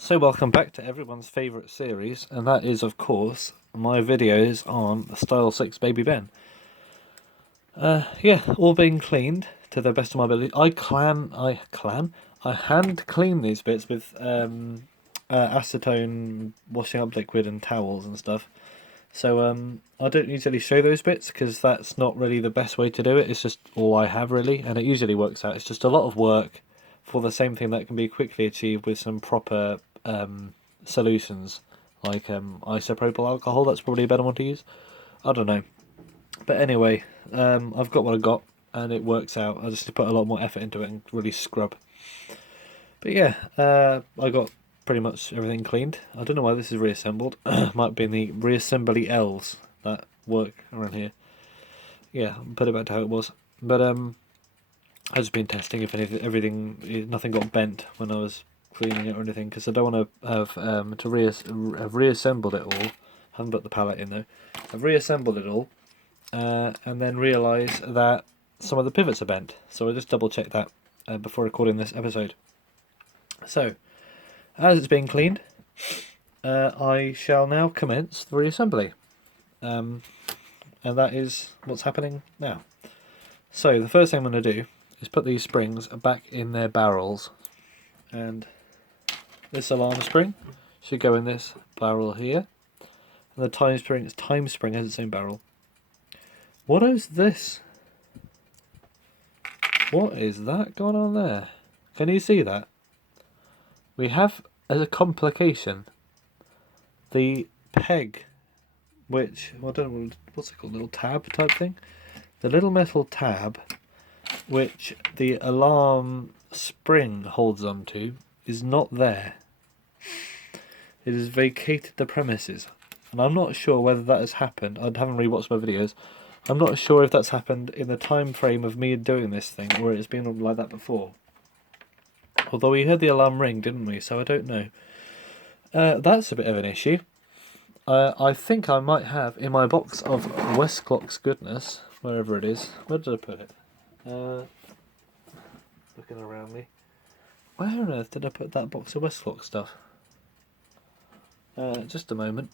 So welcome back to everyone's favourite series, and that is of course my videos on the Style 6 Baby Ben. Yeah, all being cleaned to the best of my ability. I hand clean these bits with acetone washing up liquid and towels and stuff. So I don't usually show those bits because that's not really the best way to do it. It's just all I have really, and it usually works out. It's just a lot of work for the same thing that can be quickly achieved with some proper solutions like isopropyl alcohol. That's probably a better one to use. I don't know, but anyway, I've got what I got, and it works out. I just put a lot more effort into it and really scrub. But yeah, I got pretty much everything cleaned. I don't know why this is reassembled. Might be in the Reassembly L's that work around here. Yeah, put it back to how it was. But I've just been testing if nothing got bent when I was cleaning it or anything, because I don't want to have reassembled it all. Haven't put the palette in though. I've reassembled it all, and then realised that some of the pivots are bent. So I just double checked that before recording this episode. So, as it's being cleaned, I shall now commence the reassembly. And that is what's happening now. So the first thing I'm going to do is put these springs back in their barrels. And this alarm spring should go in this barrel here. And the time spring has its own barrel. What is this? What is that going on there? Can you see that? We have, as a complication, the peg, which, I don't know, what's it called, little tab type thing? The little metal tab, which the alarm spring holds onto, is not there. It has vacated the premises. And I'm not sure whether that has happened. I haven't rewatched my videos. I'm not sure if that's happened in the time frame of me doing this thing, or it's been like that before. Although we heard the alarm ring, didn't we? So I don't know. That's a bit of an issue. I think I might have in my box of Westclox goodness, wherever it is. Where did I put it? Looking around me. Where on earth did I put that box of Westclox stuff? Just a moment.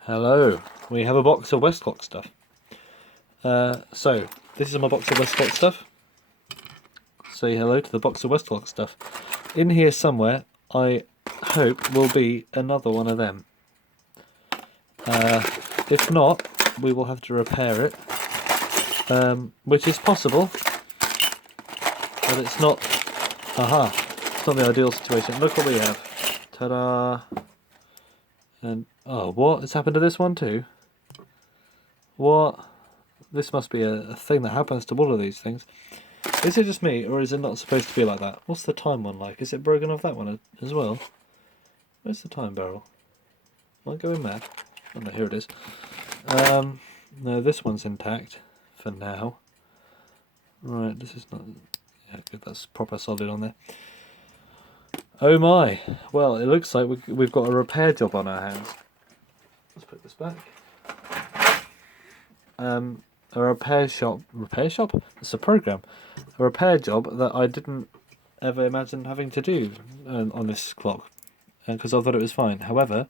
Hello. We have a box of Westclox stuff. So, this is my box of Westclox stuff. Say hello to the box of Westclox stuff. In here somewhere, I hope, will be another one of them. If not, we will have to repair it, which is possible, but it's not. Aha! It's not the ideal situation. Look what we have. Ta-da! And oh, what has happened to this one too? What? This must be a thing that happens to all of these things. Is it just me, or is it not supposed to be like that? What's the time one like? Is it broken off that one as well? Where's the time barrel? Am I going mad? Oh no, here it is. No, this one's intact for now. Right, this is not. Yeah, good. That's proper solid on there. Oh my! Well, it looks like we've got a repair job on our hands. Let's put this back. A repair shop. Repair shop? It's a program. A repair job that I didn't ever imagine having to do on this clock, because I thought it was fine. However,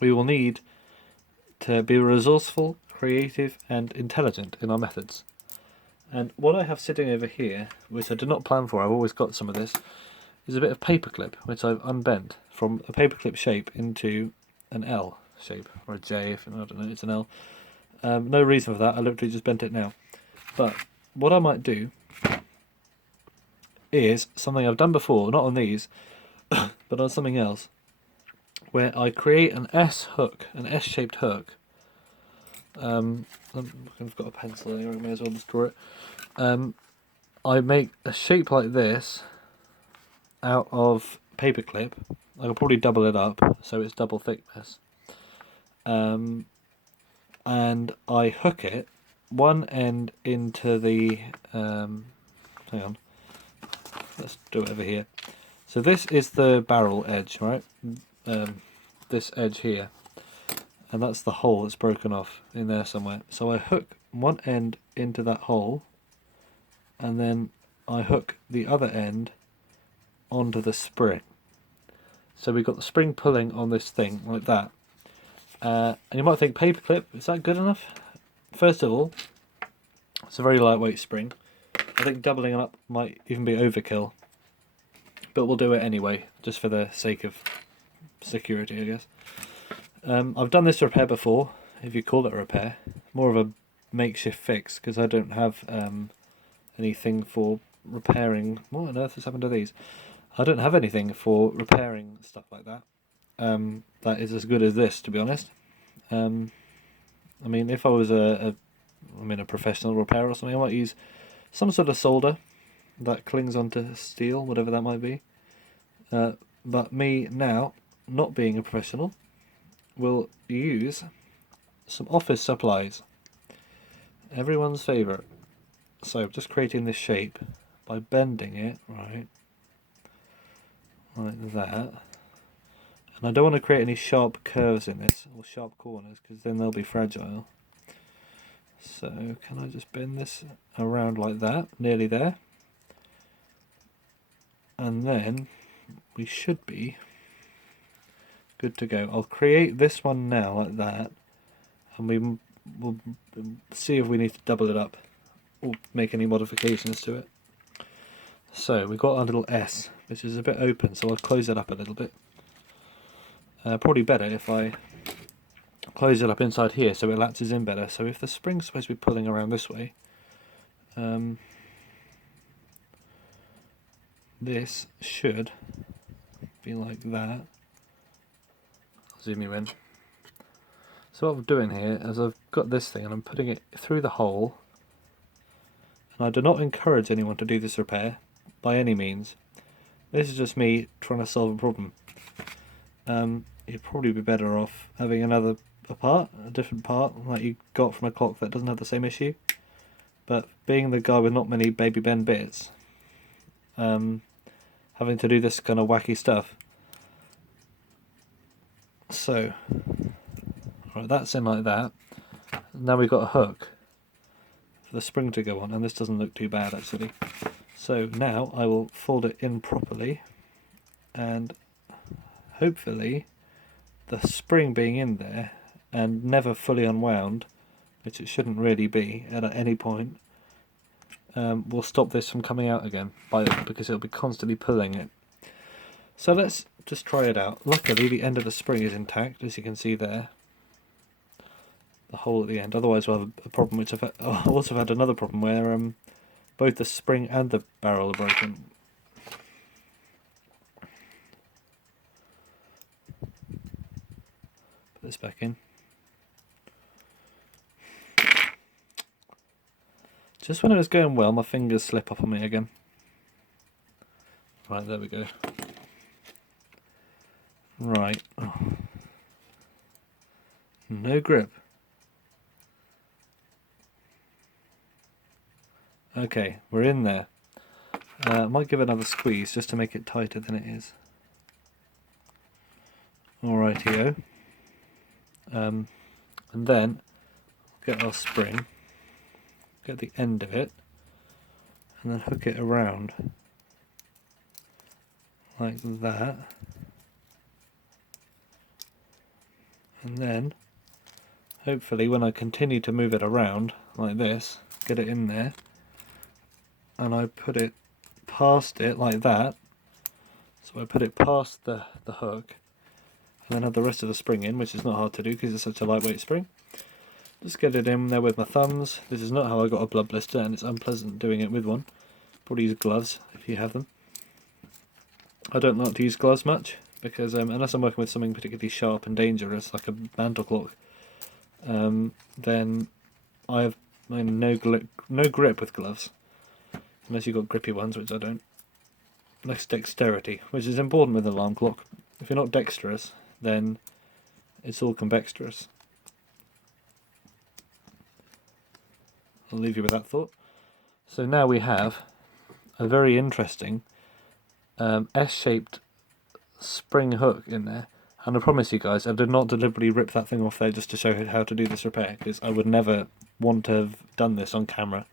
we will need to be resourceful, creative, and intelligent in our methods. And what I have sitting over here, which I did not plan for, I've always got some of this, is a bit of paperclip, which I've unbent from a paperclip shape into an L shape, or a J, if I don't know, it's an L. No reason for that, I literally just bent it now. But what I might do is something I've done before, not on these, but on something else, where I create an S hook, an S-shaped hook. I've got a pencil here, I may as well just draw it. I make a shape like this out of paperclip. I could probably double it up so it's double thickness. And I hook it one end into the hang on, let's do it over here. So this is the barrel edge, right? This edge here, and that's the hole that's broken off in there somewhere. So I hook one end into that hole, and then I hook the other end onto the spring. So we've got the spring pulling on this thing like that. And you might think, paperclip, is that good enough? First of all, it's a very lightweight spring. I think doubling it up might even be overkill. But we'll do it anyway, just for the sake of security, I guess. I've done this repair before, if you call it a repair. More of a makeshift fix, because I don't have anything for repairing. What on earth has happened to these? I don't have anything for repairing stuff like that. That is as good as this, to be honest. I mean, if I was a professional repairer or something, I might use some sort of solder that clings onto steel, whatever that might be. But me now, not being a professional, will use some office supplies. Everyone's favourite. So just creating this shape by bending it, right, like that. And I don't want to create any sharp curves in this, or sharp corners, because then they'll be fragile. So can I just bend this around like that, nearly there? And then we should be good to go. I'll create this one now like that, and we'll see if we need to double it up or make any modifications to it. So we've got our little S, which is a bit open, so I'll close it up a little bit. Probably better if I close it up inside here so it latches in better. So if the spring's supposed to be pulling around this way, this should be like that. I'll zoom you in. So what I'm doing here is I've got this thing and I'm putting it through the hole. And I do not encourage anyone to do this repair by any means. This is just me trying to solve a problem. You'd probably be better off having a different part, like you got from a clock that doesn't have the same issue. But being the guy with not many baby bend bits, having to do this kind of wacky stuff. So, right, that's in like that. Now we've got a hook for the spring to go on, and this doesn't look too bad actually. So now I will fold it in properly, and hopefully the spring being in there and never fully unwound, which it shouldn't really be at any point, will stop this from coming out again because it'll be constantly pulling it. So let's just try it out. Luckily the end of the spring is intact, as you can see there, the hole at the end. Otherwise we'll have a problem, which I've also had another problem where both the spring and the barrel are broken. Put this back in. Just when it was going well, my fingers slip up on me again. Right, there we go. Right. Oh. No grip. Okay, we're in there. I might give it another squeeze just to make it tighter than it is. Alrighty-o. And then get our spring, get the end of it, and then hook it around like that. And then hopefully when I continue to move it around like this, get it in there, and I put it past it like that. So I put it past the hook, and then have the rest of the spring in, which is not hard to do because it's such a lightweight spring. Just get it in there with my thumbs. This is not how I got a blood blister, and it's unpleasant doing it with one. Probably use gloves if you have them. I don't like to use gloves much because unless I'm working with something particularly sharp and dangerous like a mantle clock, then I have no grip with gloves, unless you've got grippy ones, which I don't. Less dexterity, which is important with an alarm clock. If you're not dexterous, then it's all convexterous. I'll leave you with that thought. So now we have a very interesting S-shaped spring hook in there, and I promise you guys I did not deliberately rip that thing off there just to show how to do this repair, because I would never want to have done this on camera.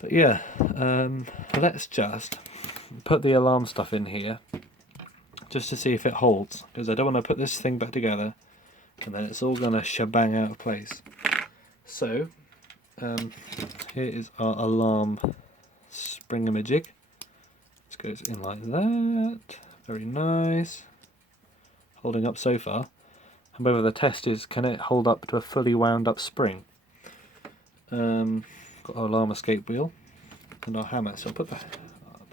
But yeah, let's just put the alarm stuff in here, just to see if it holds, because I don't want to put this thing back together and then it's all going to shebang out of place. So here is our alarm springamajig. This goes in like that, very nice, holding up so far. However, the test is, can it hold up to a fully wound up spring? Got our alarm escape wheel and our hammer, so I'll put that.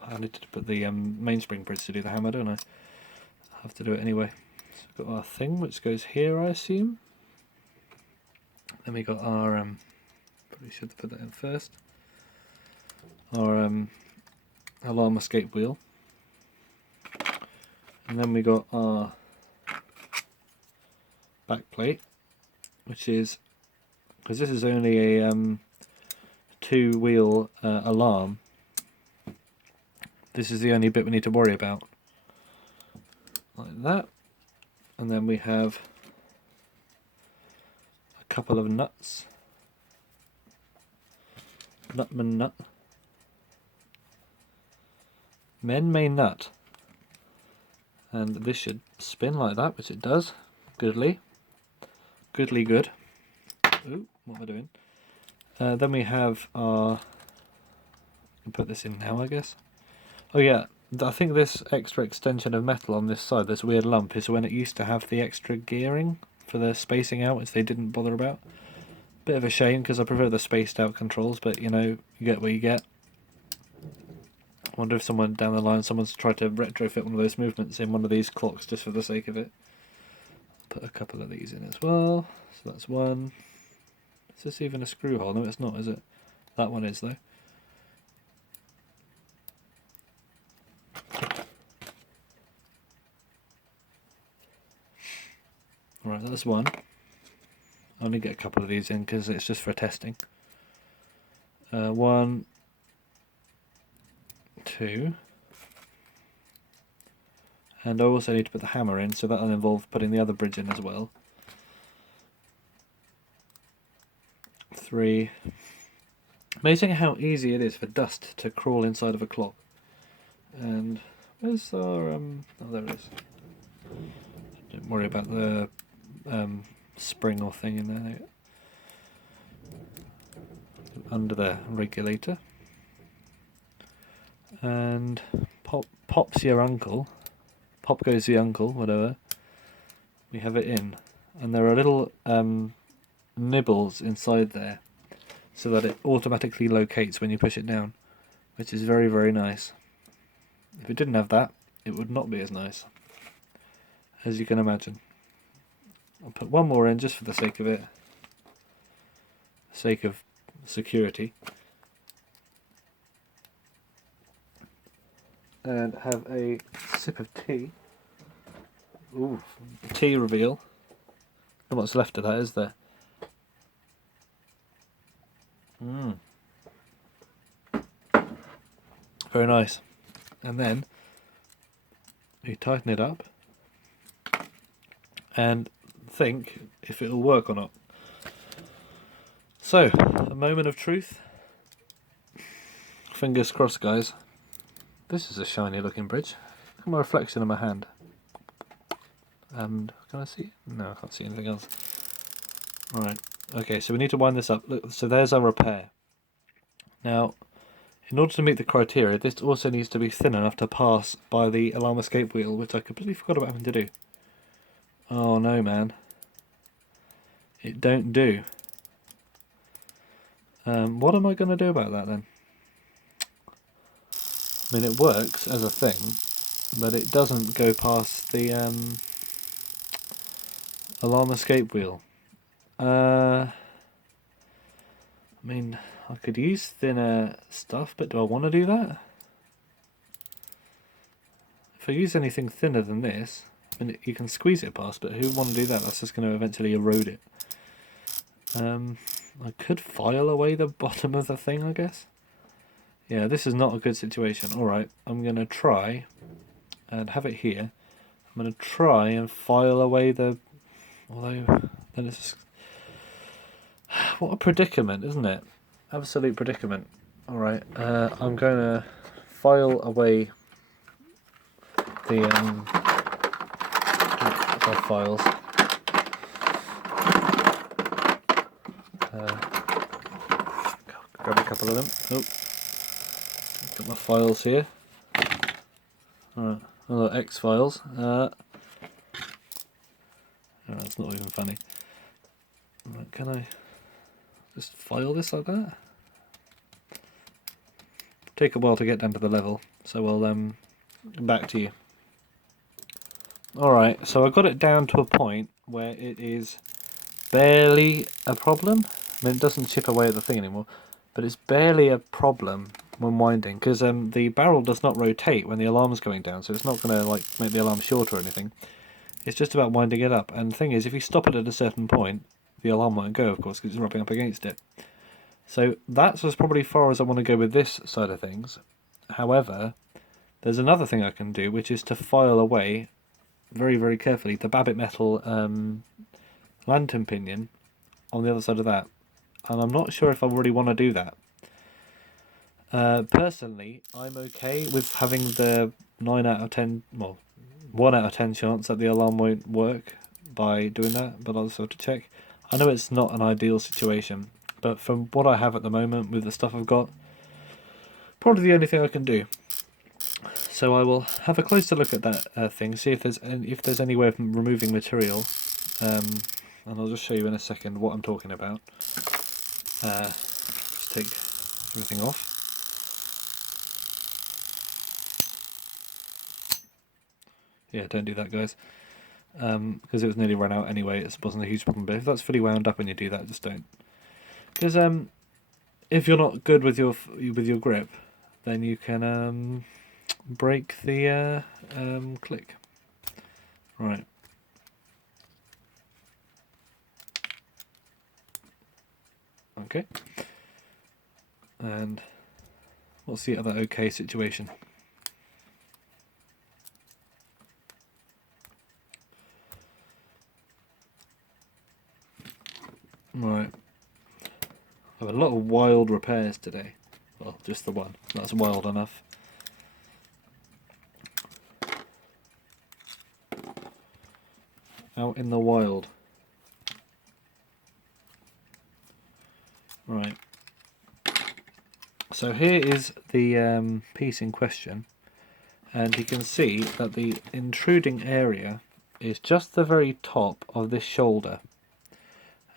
I need to put the mainspring bridge to do the hammer, don't I? I have to do it anyway. So we've got our thing which goes here, I assume. Then we got our probably should put that in first. Our alarm escape wheel, and then we got our back plate, which is, because this is only a 2-wheel alarm, this is the only bit we need to worry about. Like that. And then we have a couple of nuts. Nutman nut. Men may nut. And this should spin like that, which it does. Goodly. Goodly good. Ooh, what am I doing? Then we have our... I can put this in now, I guess. Oh yeah, I think this extra extension of metal on this side, this weird lump, is when it used to have the extra gearing for the spacing out, which they didn't bother about. Bit of a shame, because I prefer the spaced out controls, but you know, you get what you get. I wonder if someone down the line, someone's tried to retrofit one of those movements in one of these clocks just for the sake of it. Put a couple of these in as well. So that's one. Is this even a screw hole? No, it's not, is it? That one is, though. Alright, that's one. I only get a couple of these in because it's just for testing. 1, 2. And I also need to put the hammer in, so that'll involve putting the other bridge in as well. 3. Amazing how easy it is for dust to crawl inside of a clock. And where's our oh, there it is. Don't worry about the spring or thing in there. Under the regulator. And pops your uncle. Pop goes the uncle, whatever. We have it in. And there are little nibbles inside there, so that it automatically locates when you push it down, which is very, very nice. If it didn't have that, it would not be as nice, as you can imagine. I'll put one more in just for the sake of it, sake of security, and have a sip of tea. Ooh, tea reveal. Not much left of that, is there? Very nice. And then you tighten it up and think if it'll work or not. So, a moment of truth. Fingers crossed, guys. This is a shiny looking bridge. Look at my reflection in my hand. And can I see it? No, I can't see anything else. Alright, okay, so we need to wind this up. Look, so there's our repair. Now, in order to meet the criteria, this also needs to be thin enough to pass by the alarm escape wheel, which I completely forgot about having to do. Oh no, man. It don't do. What am I going to do about that then? I mean, it works as a thing, but it doesn't go past the alarm escape wheel. I mean, I could use thinner stuff, but do I want to do that? If I use anything thinner than this, I mean, you can squeeze it past, but who would want to do that? That's just going to eventually erode it. I could file away the bottom of the thing, I guess. Yeah, this is not a good situation. Alright, I'm going to try and have it here. I'm going to try and file away the... Although, then it's... What a predicament, isn't it? Absolute predicament. Alright, I'm going to file away the my files. Grab a couple of them. Oh, got my files here. Alright, X files. Oh, that's not even funny. Right, can I just file this like that? Take a while to get down to the level, so I'll back to you. Alright, so I got it down to a point where it is barely a problem. I mean, it doesn't chip away at the thing anymore, but it's barely a problem when winding, because the barrel does not rotate when the alarm's going down, so it's not going to like make the alarm shorter or anything. It's just about winding it up, and the thing is, if you stop it at a certain point, the alarm won't go, of course, because it's rubbing up against it. So that's as probably far as I want to go with this side of things. However, there's another thing I can do, which is to file away very, very carefully the Babbitt metal lantern pinion on the other side of that. And I'm not sure if I really want to do that. Personally, I'm okay with having the 9 out of 10, well, 1 out of 10 chance that the alarm won't work by doing that, but I'll also have to check. I know it's not an ideal situation, but from what I have at the moment with the stuff I've got, probably the only thing I can do. So I will have a closer look at that thing, see if there's any way of removing material, and I'll just show you in a second what I'm talking about. Just take everything off. Yeah, don't do that, guys, because it was nearly run out anyway. It wasn't a huge problem, but if that's fully wound up when you do that, just don't. Because if you're not good with your grip, then you can break the click. Right. Okay. And what's the other okay situation? Right. I have a lot of wild repairs today. Well, just the one. That's wild enough. Out in the wild. Right. So here is the piece in question, and you can see that the intruding area is just the very top of this shoulder.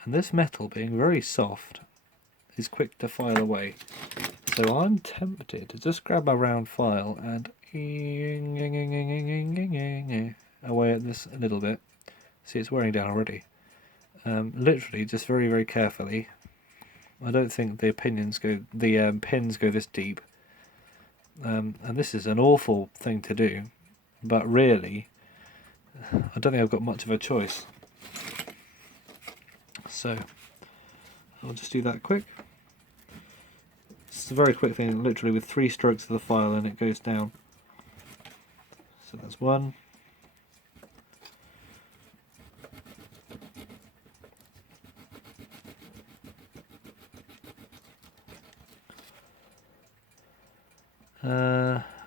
And this metal, being very soft, is quick to file away. So I'm tempted to just grab a round file and away at this a little bit. See, it's wearing down already. Literally, just very, very carefully. I don't think the pins go this deep. And this is an awful thing to do, but really, I don't think I've got much of a choice. So I'll just do that quick. It's a very quick thing, literally with 3 strokes of the file and it goes down. So that's one.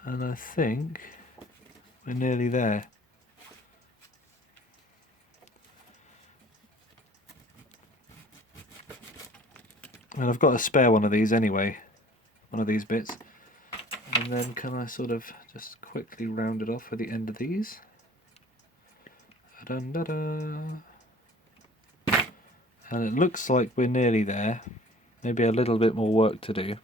And I think we're nearly there. And I've got a spare one of these anyway, one of these bits. And then can I sort of just quickly round it off at the end of these? And it looks like we're nearly there. Maybe a little bit more work to do.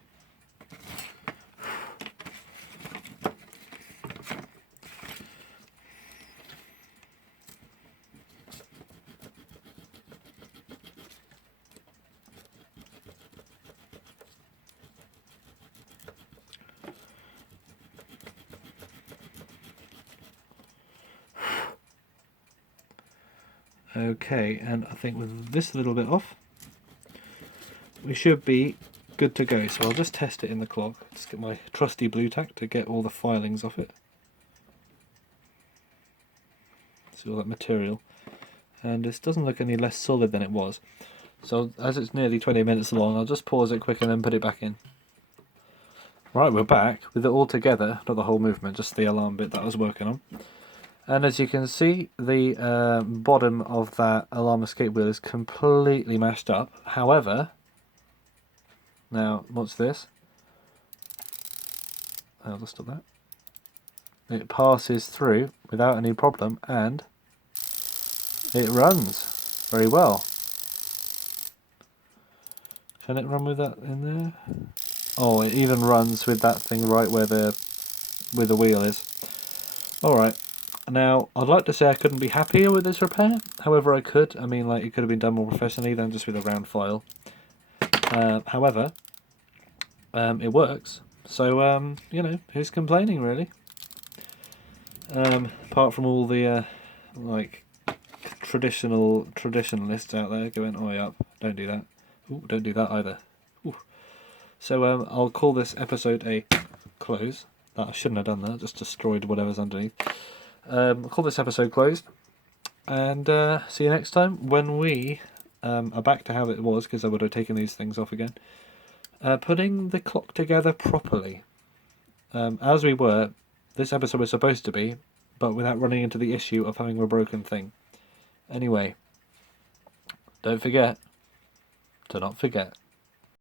Okay, and I think with this a little bit off, we should be good to go. So I'll just test it in the clock. Just get my trusty blue tack to get all the filings off it. See all that material. And this doesn't look any less solid than it was. So as it's nearly 20 minutes long, I'll just pause it quick and then put it back in. Right, we're back with it all together, not the whole movement, just the alarm bit that I was working on. And as you can see, the bottom of that alarm escape wheel is completely mashed up. However, now what's this? I'll just stop that. It passes through without any problem, and it runs very well. Can it run with that in there? Oh, it even runs with that thing right where the wheel is. Alright, now I'd like to say I couldn't be happier with this repair. However, I could. I mean, like, it could have been done more professionally than just with a round file. However, it works. So, you know, who's complaining, really? Apart from all the, like, traditionalists out there going, "Oi up, don't do that." Ooh, don't do that either. Ooh. So, I'll call this episode a close. That I shouldn't have done that, just destroyed whatever's underneath. I'll call this episode closed. And see you next time when we are back to how it was, because I would have taken these things off again. Putting the clock together properly. As we were, this episode was supposed to be, but without running into the issue of having a broken thing. Anyway, don't forget to not forget.